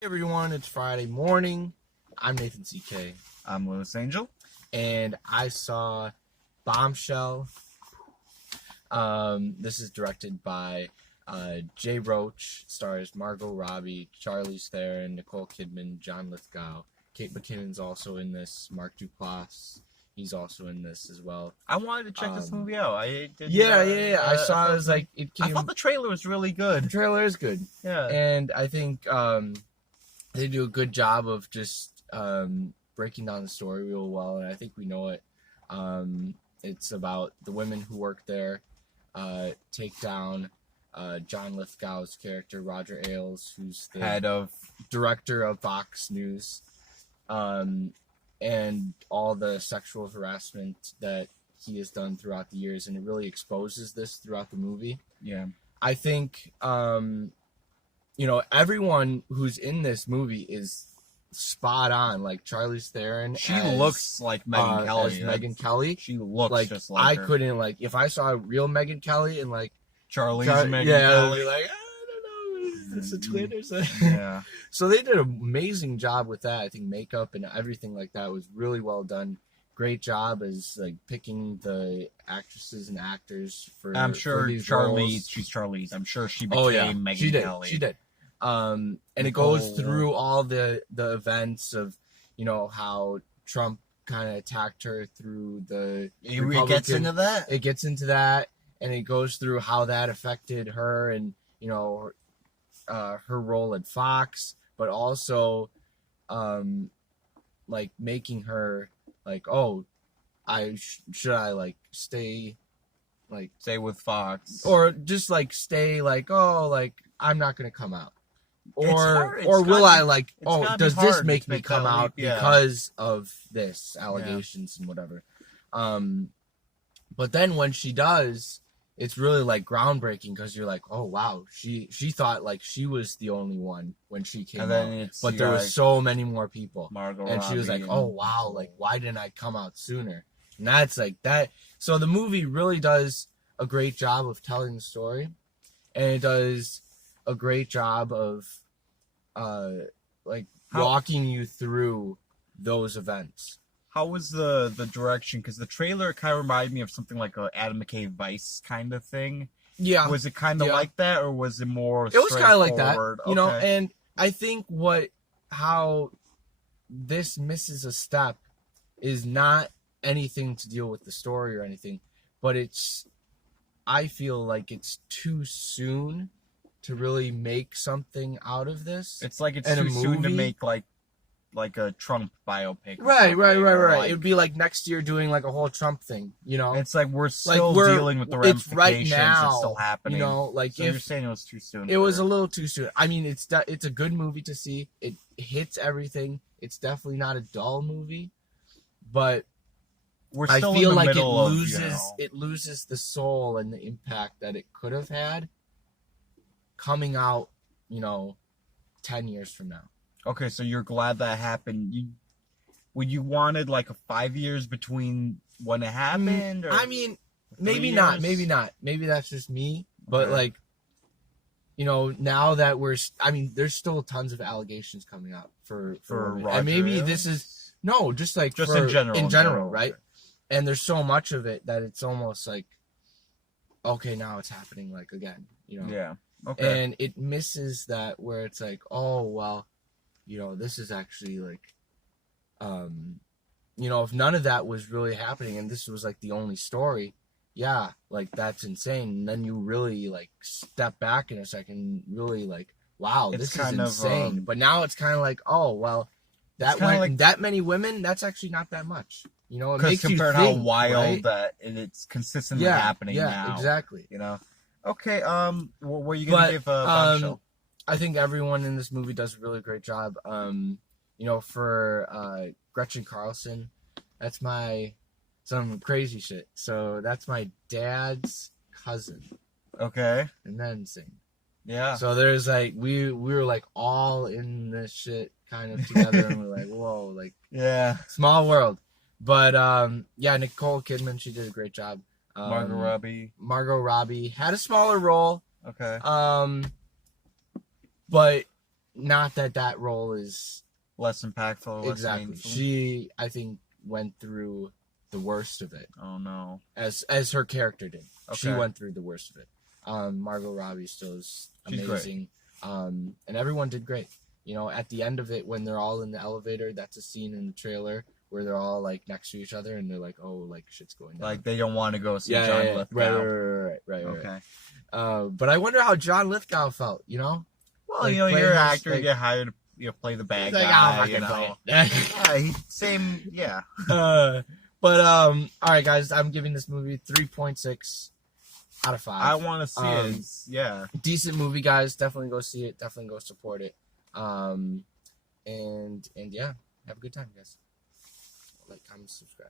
Hey everyone, it's Friday morning. I'm Nathan CK. I'm Lewis Angel. And I saw Bombshell. This is directed by Jay Roach, stars Margot Robbie, Charlize Theron, Nicole Kidman, John Lithgow. Kate McKinnon's also in this. Mark Duplass, he's also in this as well. I wanted to check this movie out. I did. I saw it was like it came. I thought the trailer was really good. The trailer is good. Yeah. And I think they do a good job of just breaking down the story real well, and I think we know it. It's about the women who work there take down John Lithgow's character, Roger Ailes, who's the director of Fox News, and all the sexual harassment that he has done throughout the years, and it really exposes this throughout the movie. Yeah. I think everyone who's in this movie is spot on. Like Charlize Theron, she looks like Megyn Kelly. Megyn Kelly, she looks like just like her. I couldn't if I saw a real Megyn Kelly and like Charlize and Megyn Kelly, I'd be like, I don't know, is this a twin or something? Yeah. So they did an amazing job with that. I think makeup and everything like that was really well done. Great job as like picking the actresses and actors for. I'm sure for these Charlize. roles. She's Charlize. I'm sure she became Megyn Kelly. She did. And it goes through all the events of, how Trump kind of attacked her through the It gets into that? It gets into that, and it goes through how that affected her and, her role at Fox, but also, making her, should I, stay, stay with Fox? Or just, stay, I'm not going to come out. Or will I does this make me come out because of this allegations and whatever? But then when she does, it's really groundbreaking because you're like, oh wow, she thought she was the only one when she came out, but there were so many more people. Margot and she was Robbie like, oh wow, why didn't I come out sooner? And that's that. So the movie really does a great job of telling the story, and it does a great job of walking you through those events. How was the direction? Because the trailer kind of reminded me of something like a Adam McKay Vice kind of thing. Yeah. Was it kind of like that, or was it more? It was kind of like that, Okay. And I think how this misses a step is not anything to deal with the story or anything, but I feel like it's too soon to really make something out of this. It's too soon to make like a Trump biopic. Right. It would be like next year doing a whole Trump thing, It's like we're still dealing with the ramifications. It's right now. It's still happening. So you're saying it was too soon. It was a little too soon. I mean, it's a good movie to see. It hits everything. It's definitely not a dull movie, but I feel like it loses the soul and the impact that it could have had coming out, 10 years from now. Okay, so you're glad that happened. You wanted 5 years between when it happened? Or I mean, maybe not. Maybe that's just me. But now that there's still tons of allegations coming out for Roger and maybe Ailes? this is just in general. In general, right? Okay. And there's so much of it that it's almost okay, now it's happening again, Yeah. Okay. And it misses that where it's oh well, this is actually if none of that was really happening and this was the only story, yeah, that's insane. And then you really step back in a second, really wow, this is insane. But now it's kind of oh well, that many women, that's actually not that much. It makes you think, how wild right? that it's consistently happening now. Yeah, exactly. Okay, what were you gonna give Bombshell? I think everyone in this movie does a really great job. For Gretchen Carlson, that's some crazy shit. So that's my dad's cousin. Okay. And then sing. Yeah. So there's we were all in this shit kind of together, and we're whoa, yeah, small world. But Nicole Kidman, she did a great job. Margot Robbie had a smaller role. Okay. But not that role is less impactful. Less exactly. meaningful. She, I think, went through the worst of it. Oh no. As her character did. She Okay. went through the worst of it. Margot Robbie still is She's amazing. And everyone did great. You know, at the end of it, when they're all in the elevator, that's a scene in the trailer where they're all like next to each other and they're like, "Oh, like shit's going down." Like they don't want to go see yeah, John yeah, yeah. Lithgow. Right. Okay. But I wonder how John Lithgow felt. You know, Well, like, you know, playing you're an this, actor. like- You get hired to play the bad He's like, guy. "I'll You fucking know. play it." Yeah. Same. Yeah. But all right, guys, I'm giving this movie 3.6 out of 5. I want to see it. Yeah. Decent movie, guys. Definitely go see it. Definitely go support it. And yeah, have a good time, guys. Like, comment, subscribe.